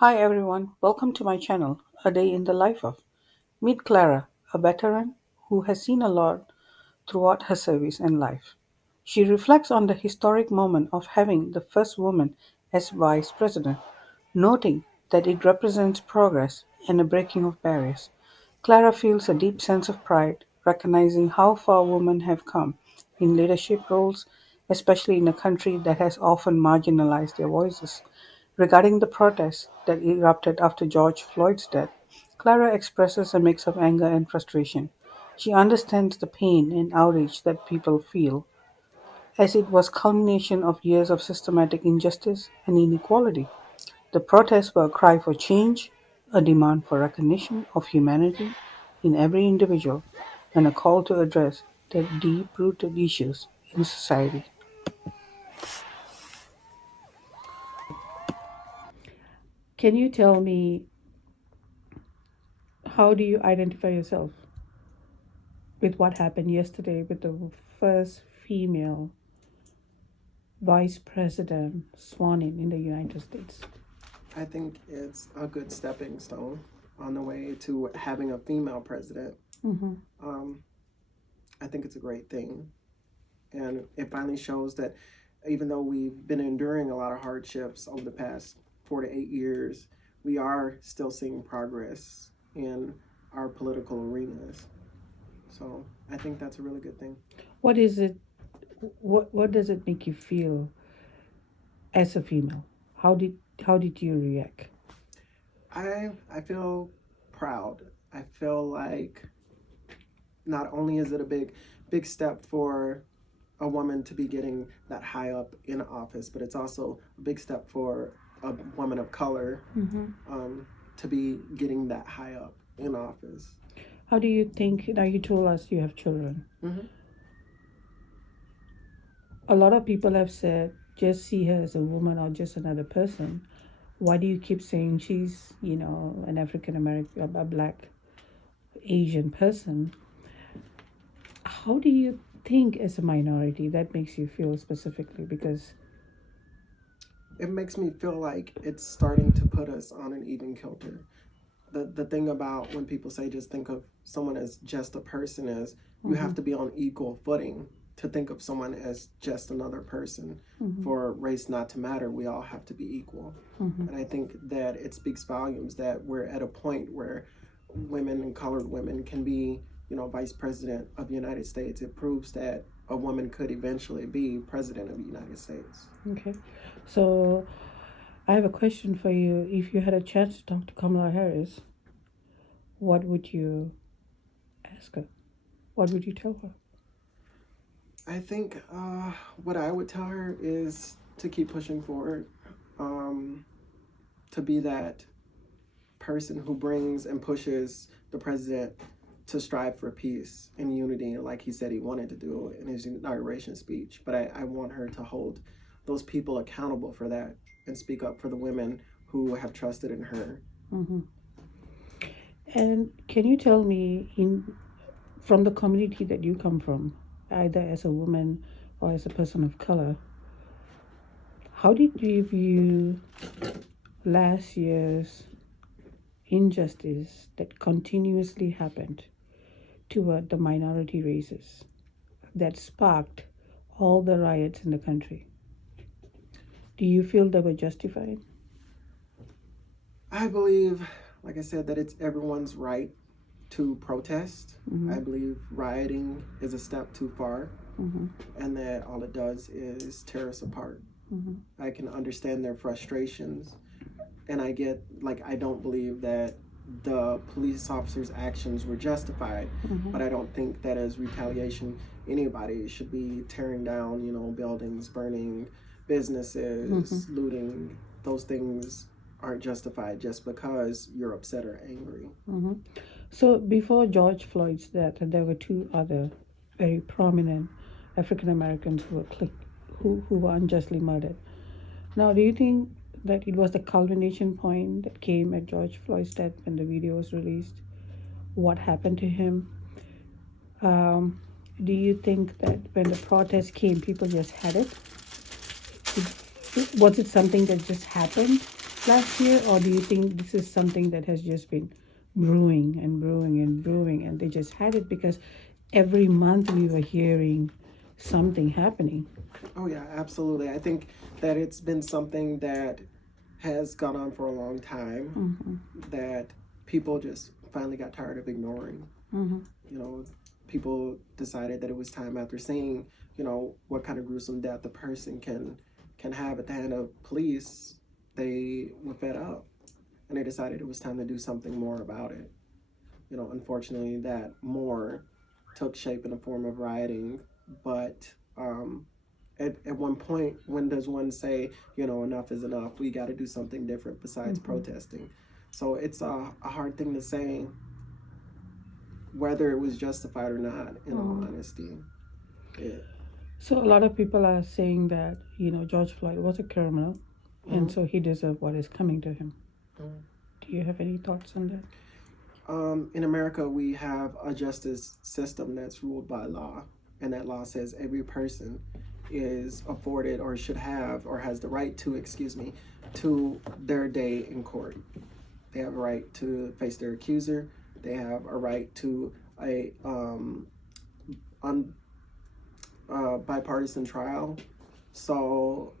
Hi everyone, welcome to my channel, A Day in the Life of. Meet Clara, a veteran who has seen a lot throughout her service and life. She reflects on the historic moment of having the first woman as vice president, noting that it represents progress and a breaking of barriers. Clara feels a deep sense of pride, recognizing how far women have come in leadership roles, especially in a country that has often marginalized their voices. Regarding the protests that erupted after George Floyd's death, Clara expresses a mix of anger and frustration. She understands the pain and outrage that people feel, as it was culmination of years of systematic injustice and inequality. The protests were a cry for change, a demand for recognition of humanity in every individual, and a call to address the deep-rooted issues in society. Can you tell me, how do you identify yourself with what happened yesterday with the first female vice president sworn in the United States? I think it's a good stepping stone on the way to having a female president. Mm-hmm. Um, I think it's a great thing. And it finally shows that even though we've been enduring a lot of hardships over the past 4 to 8 years, we are still seeing progress in our political arenas. So I think that's a really good thing. What is it? What does it make you feel as a female? How did you react? I feel proud. I feel like not only is it a big step for a woman to be getting that high up in office, but it's also a big step for a woman of color Mm-hmm. to be getting that high up in office. How do you think? Now you told us you have children. Mm-hmm. A lot of people have said just see her as a woman or just another person. Why do you keep saying she's, an African American, a black Asian person? How do you think as a minority that makes you feel specifically? Because It makes me feel like it's starting to put us on an even kilter. The thing about when people say just think of someone as just a person is you mm-hmm, have to be on equal footing to think of someone as just another person. mm-hmm, For race not to matter, we all have to be equal. mm-hmm, And I think that it speaks volumes that we're at a point where women and colored women can be, vice president of the United States. It proves that a woman could eventually be president of the United States. okay. So I have a question for you. If you had a chance to talk to Kamala Harris, what would you ask her? What would you tell her? I think what I would tell her is to keep pushing forward, um, to be that person who brings and pushes the president to strive for peace and unity, like he said he wanted to do in his inauguration speech. But I want her to hold those people accountable for that and speak up for the women who have trusted in her. Mm-hmm. And can you tell me, from the community that you come from, either as a woman or as a person of color, how did you view last year's injustice that continuously happened toward the minority races that sparked all the riots in the country? Do you feel they were justified? I believe, like I said, that it's everyone's right to protest. Mm-hmm. I believe rioting is a step too far, Mm-hmm. and that all it does is tear us apart. Mm-hmm. I can understand their frustrations, and I don't believe that the police officers' actions were justified, Mm-hmm. but I don't think that as retaliation, anybody should be tearing down, buildings, burning businesses, Mm-hmm. looting. Those things aren't justified just because you're upset or angry. Mm-hmm. So before George Floyd's death, there were two other very prominent African Americans who were unjustly murdered. Now, do you think that it was the culmination point that came at George Floyd's death when the video was released? What happened to him? Do you think that when the protest came, people just had it? Was it something that just happened, last year, or do you think this is something that has just been brewing and brewing and brewing, and they just had it because every month we were hearing something happening? Oh yeah, absolutely. I think that it's been something that has gone on for a long time that people just finally got tired of ignoring. You know, people decided that it was time after seeing, what kind of gruesome death a person can have at the hand of police. They were fed up and they decided it was time to do something more about it. Unfortunately, that more took shape in the form of rioting, but at one point, when does one say, enough is enough? We got to do something different besides protesting. So it's a hard thing to say whether it was justified or not, in all honesty. It, So a lot of people are saying that George Floyd was a criminal, and so he deserved what is coming to him. Do you have any thoughts on that? in America, we have a justice system that's ruled by law, and that law says every person is afforded or should have or has the right to their day in court. They have a right to face their accuser. They have a right to a bipartisan trial. So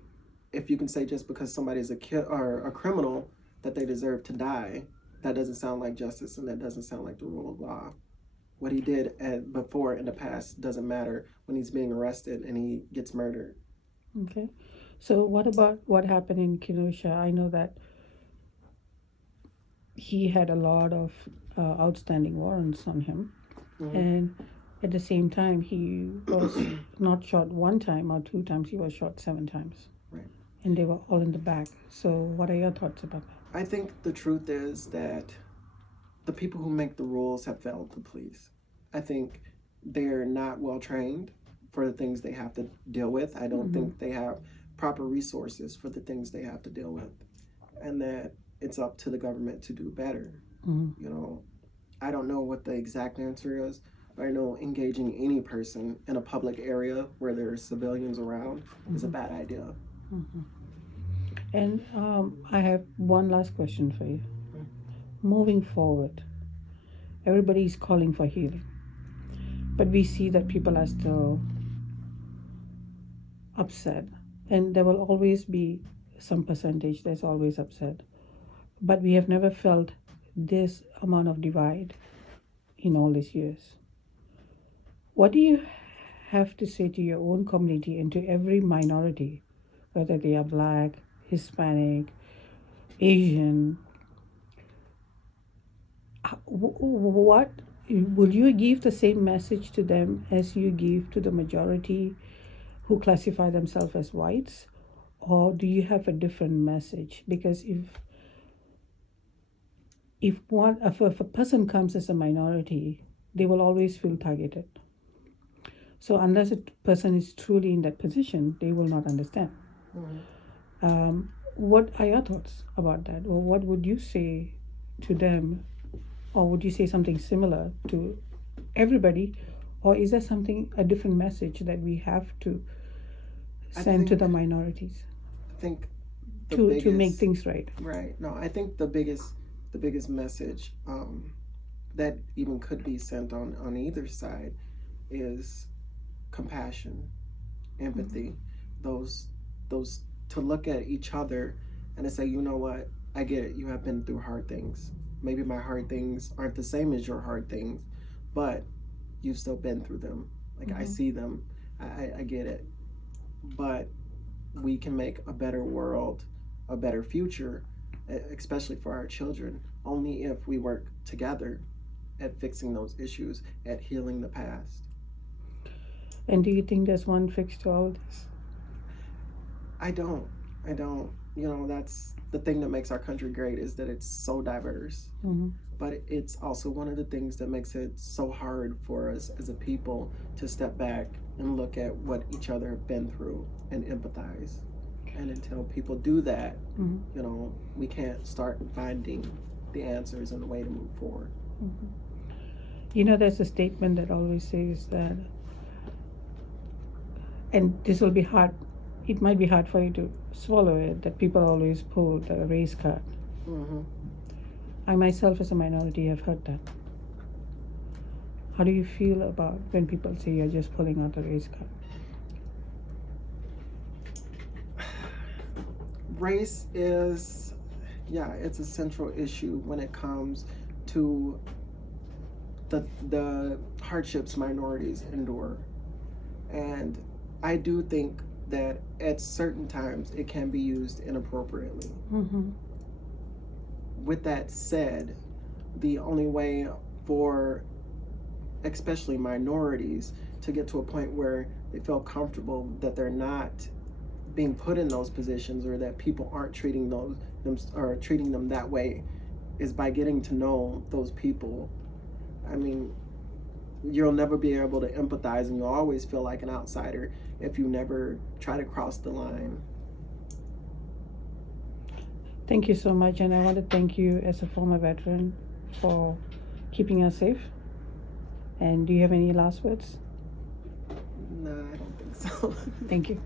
if you can say just because somebody's or a criminal that they deserve to die, that doesn't sound like justice, and that doesn't sound like the rule of law. What he did before in the past doesn't matter when he's being arrested and he gets murdered. Okay. So what about what happened in Kenosha? I know that he had a lot of outstanding warrants on him, and at the same time, he was not shot one time or two times, he was shot 7 times. Right. And they were all in the back. So, what are your thoughts about that? I think the truth is that the people who make the rules have failed the police. I think they're not well trained for the things they have to deal with. I don't think they have proper resources for the things they have to deal with. And that it's up to the government to do better. I don't know what the exact answer is, but I know engaging any person in a public area where there are civilians around is a bad idea. And I have one last question for you. Moving forward, everybody is calling for healing, but we see that people are still upset, and there will always be some percentage that's always upset. But we have never felt this amount of divide in all these years. What do you have to say to your own community and to every minority, whether they are Black, Hispanic, Asian? What will you give the same message to them as you give to the majority who classify themselves as whites, or do you have a different message? Because if a person comes as a minority, they will always feel targeted. So unless a person is truly in that position, they will not understand. What are your thoughts about that, or what would you say to them, or would you say something similar to everybody, or is there a different message that we have to send to the minorities? I think to make things right. Right. No, I think the biggest message that even could be sent on either side is compassion, empathy, those to look at each other and to say, you know what, I get it, you have been through hard things. Maybe my hard things aren't the same as your hard things, but you've still been through them. Like I see them, I get it. But we can make a better world, a better future, especially for our children, only if we work together at fixing those issues, at healing the past. And do you think there's one fix to all this? I don't. That's the thing that makes our country great, is that it's so diverse. But it's also one of the things that makes it so hard for us as a people to step back and look at what each other have been through and empathize. And until people do that, we can't start finding the answers and the way to move forward. There's a statement that always says that, and this will be hard, it might be hard for you to swallow it that people always pull the race card. Mm-hmm. I myself, as a minority, have heard that. How do you feel about when people say you're just pulling out the race card? Race is, yeah, it's a central issue when it comes to the hardships minorities endure. And I do think that at certain times it can be used inappropriately. Mm-hmm. With that said, the only way for especially minorities to get to a point where they feel comfortable that they're not being put in those positions, or that people aren't treating them that way, is by getting to know those people. I mean, you'll never be able to empathize, and you'll always feel like an outsider if you never try to cross the line. Thank you so much, and I want to thank you as a former veteran for keeping us safe. And do you have any last words? No, I don't think so. Thank you.